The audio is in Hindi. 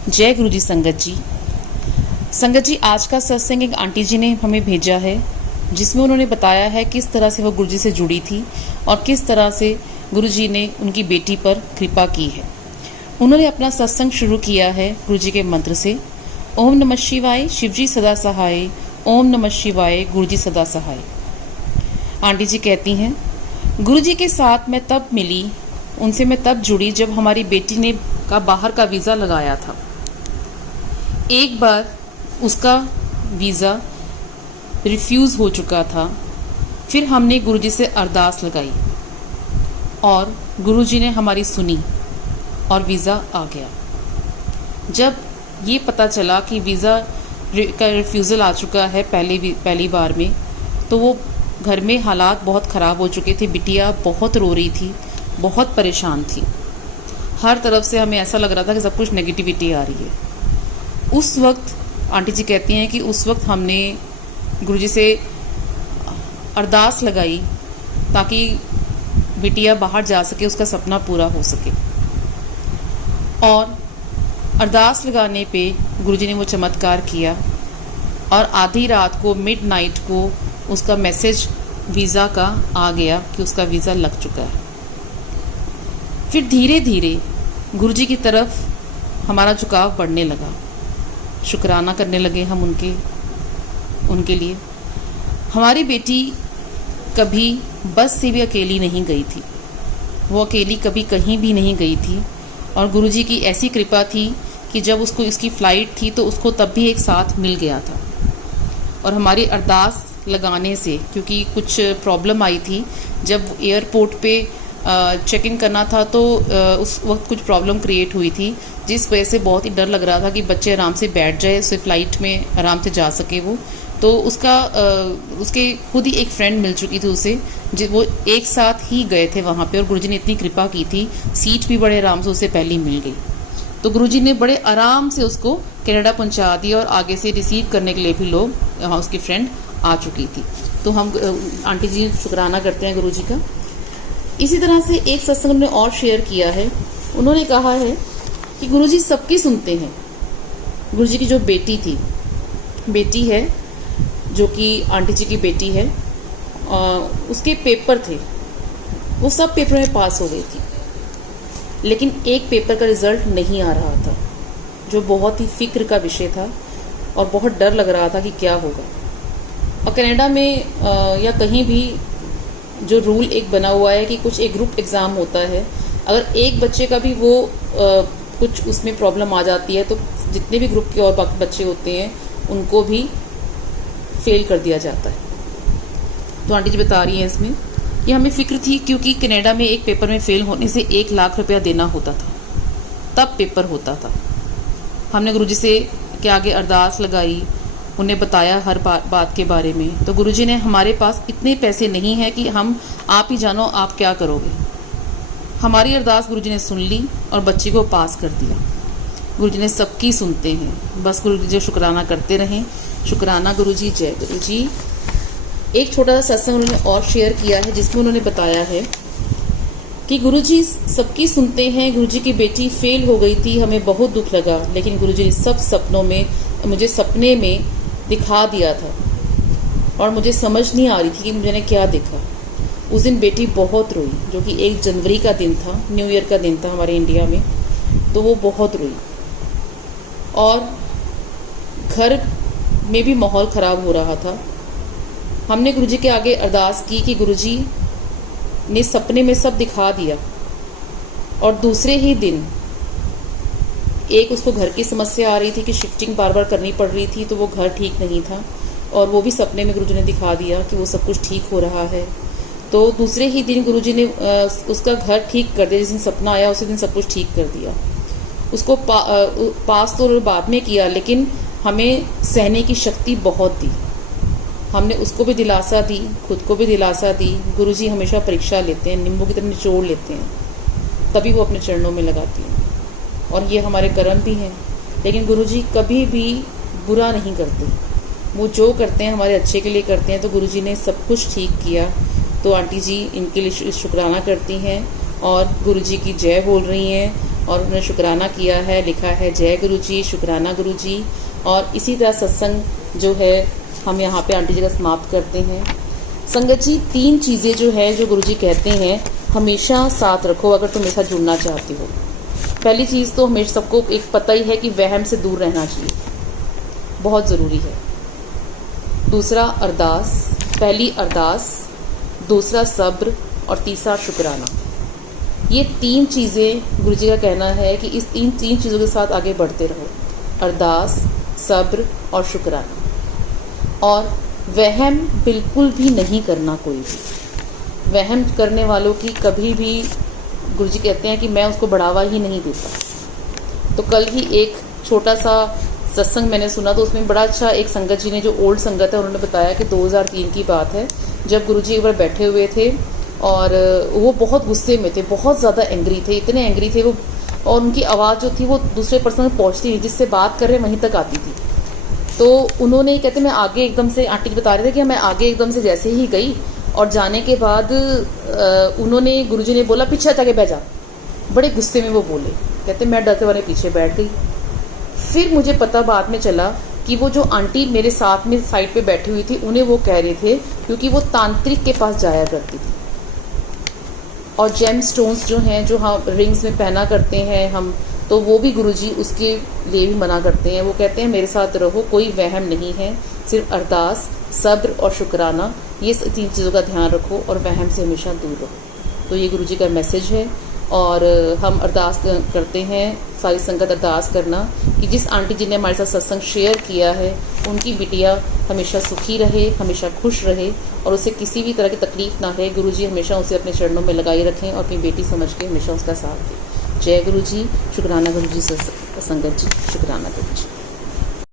जय गुरु जी संगत जी। संगत जी, आज का सत्संग एक आंटी जी ने हमें भेजा है, जिसमें उन्होंने बताया है किस तरह से वो गुरु जी से जुड़ी थी और किस तरह से गुरु जी ने उनकी बेटी पर कृपा की है। उन्होंने अपना सत्संग शुरू किया है गुरु जी के मंत्र से, ओम नमः शिवाय, शिव जी सदा सहाय, ओम नमः शिवाय, गुरु जी सदा सहाय। आंटी जी कहती हैं, गुरु जी के साथ मैं तब मिली, उनसे मैं तब जुड़ी जब हमारी बेटी ने बाहर का वीज़ा लगाया था। एक बार उसका वीज़ा रिफ्यूज़ हो चुका था। फिर हमने गुरुजी से अरदास लगाई और गुरुजी ने हमारी सुनी और वीज़ा आ गया। जब ये पता चला कि वीज़ा का रिफ्यूज़ल आ चुका है पहली बार में, तो वो घर में हालात बहुत ख़राब हो चुके थे। बिटिया बहुत रो रही थी, बहुत परेशान थी। हर तरफ से हमें ऐसा लग रहा था कि सब कुछ नेगेटिविटी आ रही है। उस वक्त आंटी जी कहती हैं कि उस वक्त हमने गुरुजी से अरदास लगाई ताकि बिटिया बाहर जा सके, उसका सपना पूरा हो सके। और अरदास लगाने पे गुरुजी ने वो चमत्कार किया और आधी रात को मिडनाइट को उसका मैसेज वीज़ा का आ गया कि उसका वीज़ा लग चुका है। फिर धीरे धीरे गुरुजी की तरफ हमारा झुकाव बढ़ने लगा। शुक्राना करने लगे हम उनके लिए। हमारी बेटी कभी बस से भी अकेली नहीं गई थी, वो अकेली कभी कहीं भी नहीं गई थी। और गुरुजी की ऐसी कृपा थी कि जब उसको इसकी फ़्लाइट थी तो उसको तब भी एक साथ मिल गया था। और हमारी अरदास लगाने से, क्योंकि कुछ प्रॉब्लम आई थी जब एयरपोर्ट पे चेक इन करना था, तो उस वक्त कुछ प्रॉब्लम क्रिएट हुई थी, जिस वजह से बहुत ही डर लग रहा था कि बच्चे आराम से बैठ जाए, उसे फ़्लाइट में आराम से जा सके वो। तो उसके खुद ही एक फ्रेंड मिल चुकी थी उसे, वो एक साथ ही गए थे वहाँ पे। और गुरुजी ने इतनी कृपा की थी, सीट भी बड़े आराम से उसे पहले मिल गई। तो गुरुजी ने बड़े आराम से उसको कनाडा पहुँचा दिया और आगे से रिसीव करने के लिए भी लोग, वहाँ उसकी फ्रेंड आ चुकी थी। तो हम आंटी जी शुक्राना करते हैं गुरुजी का। इसी तरह से एक सत्संग ने और शेयर किया है। उन्होंने कहा है कि गुरुजी सबकी सुनते हैं। गुरुजी की जो बेटी है जो कि आंटी जी की बेटी है, उसके पेपर थे, वो सब पेपर में पास हो गई थी, लेकिन एक पेपर का रिजल्ट नहीं आ रहा था, जो बहुत ही फिक्र का विषय था और बहुत डर लग रहा था कि क्या होगा। और कनाडा में या कहीं भी जो रूल एक बना हुआ है कि कुछ एक ग्रुप एग्ज़ाम होता है, अगर एक बच्चे का भी वो कुछ उसमें प्रॉब्लम आ जाती है तो जितने भी ग्रुप के और बाकी बच्चे होते हैं उनको भी फेल कर दिया जाता है। तो आंटी जी बता रही हैं इसमें कि हमें फ़िक्र थी, क्योंकि कनाडा में एक पेपर में फ़ेल होने से 1 लाख रुपया देना होता था, तब पेपर होता था। हमने गुरुजी से के आगे अरदास लगाई, उन्हें बताया हर बात के बारे में। तो गुरुजी ने, हमारे पास इतने पैसे नहीं हैं कि आप ही जानो आप क्या करोगे। हमारी अरदास गुरुजी ने सुन ली और बच्ची को पास कर दिया। गुरुजी ने सबकी सुनते हैं, बस गुरुजी जो शुक्राना करते रहें। शुक्राना गुरुजी, जय गुरुजी। एक छोटा सा सत्संग उन्होंने और शेयर किया है, जिसमें उन्होंने बताया है कि गुरुजी सबकी सुनते हैं। गुरुजी की बेटी फेल हो गई थी, हमें बहुत दुख लगा, लेकिन गुरुजी ने सब सपनों में मुझे सपने में दिखा दिया था और मुझे समझ नहीं आ रही थी कि मैंने क्या देखा। उस दिन बेटी बहुत रोई, जो कि 1 जनवरी का दिन था, न्यू ईयर का दिन था हमारे इंडिया में। तो वो बहुत रोई और घर में भी माहौल ख़राब हो रहा था। हमने गुरुजी के आगे अरदास की कि गुरुजी ने सपने में सब दिखा दिया। और दूसरे ही दिन एक उसको घर की समस्या आ रही थी कि शिफ्टिंग बार बार करनी पड़ रही थी, तो वो घर ठीक नहीं था और वो भी सपने में गुरुजी ने दिखा दिया कि वो सब कुछ ठीक हो रहा है। तो दूसरे ही दिन गुरुजी ने उसका घर ठीक कर दिया। जिस दिन सपना आया उसी दिन सब कुछ ठीक कर दिया। उसको पास तो बाद में किया, लेकिन हमें सहने की शक्ति बहुत दी। हमने उसको भी दिलासा दी, खुद को भी दिलासा दी। गुरुजी हमेशा परीक्षा लेते हैं, नींबू की तरह निचोड़ लेते हैं, तभी वो अपने चरणों में लगाती हैं। और ये हमारे कर्म भी हैं, लेकिन गुरुजी कभी भी बुरा नहीं करते। वो जो करते हैं हमारे अच्छे के लिए करते हैं। तो गुरुजी ने सब कुछ ठीक किया। तो आंटी जी इनके लिए शुक्राना करती हैं और गुरुजी की जय बोल रही हैं और उन्होंने शुक्राना किया है, लिखा है जय गुरु जी, शुक्राना गुरु जी। और इसी तरह सत्संग जो है हम यहाँ पे आंटी जी का समाप्त करते हैं। संगत जी, 3 चीज़ें जो है जो गुरु जी कहते हैं हमेशा साथ रखो अगर तुम मेरे साथ जुड़ना चाहते हो। पहली चीज़ तो हमेशा सबको एक पता ही है कि वहम से दूर रहना चाहिए, बहुत ज़रूरी है। दूसरा अरदास, पहली अरदास, दूसरा सब्र और तीसरा शुक्राना। ये 3 चीज़ें गुरु जी का कहना है कि इस 3 चीज़ों के साथ आगे बढ़ते रहो, अरदास, सब्र और शुक्राना। और वहम बिल्कुल भी नहीं करना कोई भी। वहम करने वालों की कभी भी गुरु जी कहते हैं कि मैं उसको बढ़ावा ही नहीं देता। तो कल ही एक छोटा सा सत्संग मैंने सुना, तो उसमें बड़ा अच्छा एक संगत जी ने, जो ओल्ड संगत है, उन्होंने बताया कि 2003 की बात है, जब गुरु जी एक बार बैठे हुए थे और वो बहुत गुस्से में थे, बहुत ज़्यादा एंग्री थे, इतने एंग्री थे वो, और उनकी आवाज़ जो थी वो दूसरे पर्सन में पहुँचती थी, जिससे बात कर रहे वहीं तक आती थी। तो उन्होंने, कहते मैं आगे एकदम से, आंटी बता रहे थे कि मैं आगे एकदम से जैसे ही गई और जाने के बाद उन्होंने, गुरुजी ने बोला पीछे हट के बैठ जा। बड़े गुस्से में वो बोले, कहते मैं डरते वाले पीछे बैठ गई। फिर मुझे पता बाद में चला कि वो जो आंटी मेरे साथ में साइड पे बैठी हुई थी, उन्हें वो कह रहे थे क्योंकि वो तांत्रिक के पास जाया करती थी। और जेम स्टोन्स जो हैं, जो हम रिंग्स में पहना करते हैं हम, तो वो भी गुरुजी उसके लिए भी मना करते हैं। वो कहते हैं मेरे साथ रहो, कोई वहम नहीं है, सिर्फ अरदास, सब्र और शुक्राना, ये 3 चीज़ों का ध्यान रखो और वहम से हमेशा दूर रहो। तो ये गुरुजी का मैसेज है। और हम अरदास करते हैं, सारी संगत अरदास करना कि जिस आंटी जी ने हमारे साथ सत्संग शेयर किया है, उनकी बिटिया हमेशा सुखी रहे, हमेशा खुश रहे और उसे किसी भी तरह की तकलीफ ना रहे। गुरुजी हमेशा उसे अपने चरणों में लगाए रखें और अपनी बेटी समझ के हमेशा उसका साथ दें। जय गुरु जी, शुक्राना गुरु जी, संगत जी, शुक्राना गुरु जी।